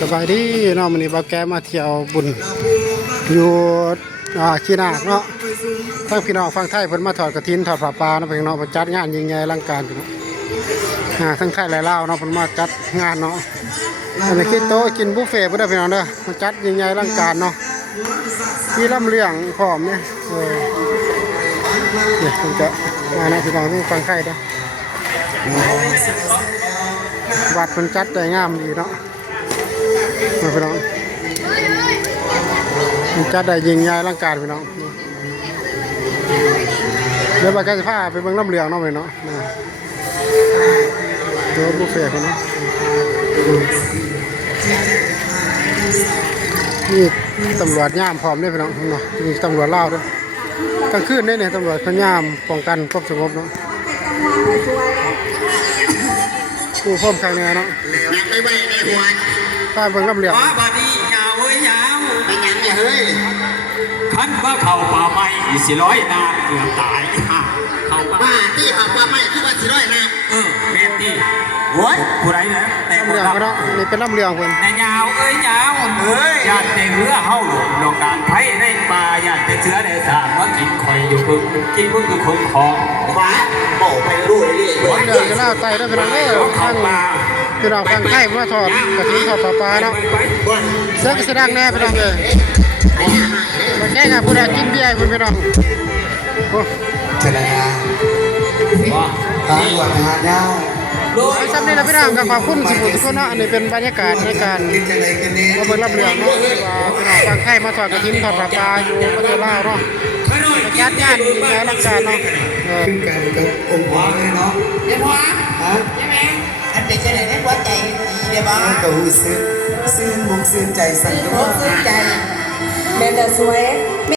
สบายดีเนาะมื้อนี้บ่าวแก้มาเที่ยวบุญอยู่ขี้นาคเนาะทั้งพี่น้องฝั่งไทยเพิ่นมาทอดกฐินทอดผ้าป่าเนาะพี่น้องเพิ่นจัดงานยิ่งใหญ่อลังการพี่น้องทั้งไทยและลาวเนาะเพิ่นมาจัดงานเนาะอันนี้คือโต๊ะกินบุฟเฟ่ต์เพิ่นเด้อพี่น้องเด้อมาจัดยิ่งใหญ่อลังการเนาะมีลำเลียงพร้อมเนี่ยเนี่ยเพิ่นจะมาเนาะพี่น้องทั้งฝั่งไทยเด้อวัดเพิ่นจัดได้งามดีเนาะพี่น้องจัดได้ยิงใหญ่ร่างกายพี่น้องเดี๋ยวไปแก้ผ้าไปเบิ่งน้ำเหลืองน้องเลยเนาะเดี๋ยวบุฟเฟ่ต์คนเนาะนี่ตำรวจย่ามพร้อมด้วยพี่น้องเนาะมีตำรวจลาวด้วยกลางคืนเนี่ยตำรวจเขาย่ามป้องกันความสงบเนาะผู้พร้อมครั้งนี้เนาะป้าเบิ่งน้ำเหลืองบาดียาวเว้ยยาวเป็นยังไงเฮ้ยขันว่าเข่าป่าไม้สิร้อยนาเกือบตายเข่าป่าที่เขาว่าไม่ที่ว่าสิร้อยนะเมตีโว้ยผู้ใดนะแต่น้ำเหลืองเนาะนี่เป็นน้ำเหลืองเพิ่นแต่ยาวเอ้ยยาวเอ้ยญาติในเรือเฮาหลงโลกการไผ่ในป่าญาติเชื้อในสารว่ากินคอยอยู่พึ่งกินพึ่งคือคนของฟ้าบอกไปรู้เรื่อย น้ำเหลืองจะเล่าไตได้พี่น้องข้างพี่น้องฟังไทยมาทอดกระถิ่นทอดปลาเนาะเสื้อกระสดังแน่พี่น้องเลยมาแก้กับผู้ใดกินเบียร์คุณพี่น้องๆเจริญนะตาหวานหาเน่าไอ้ซ้ำนี่นะพี่น้องกับขอบคุณสุขุมทุกคนเนาะอันนี้เป็นบรรยากาศในการมาเบิ่งรับเรื่องเนาะพี่น้องฟังไทยมาทอดกระถิ่นทอดปลาอยู่ประเทศลาวเนาะจัดงานงานรักการเนาะขึ้นกันกับองค์พ่อเลยเนาะเดี๋ยวพ่อฮะใช่ไหมอันเป็นจะไหนได้หัวใจเดี๋ยวพ่อก็รู้สึกซึ้งมุกซึ้งใจสั่นหัวซึ้งใจแม่แต่สวยแม่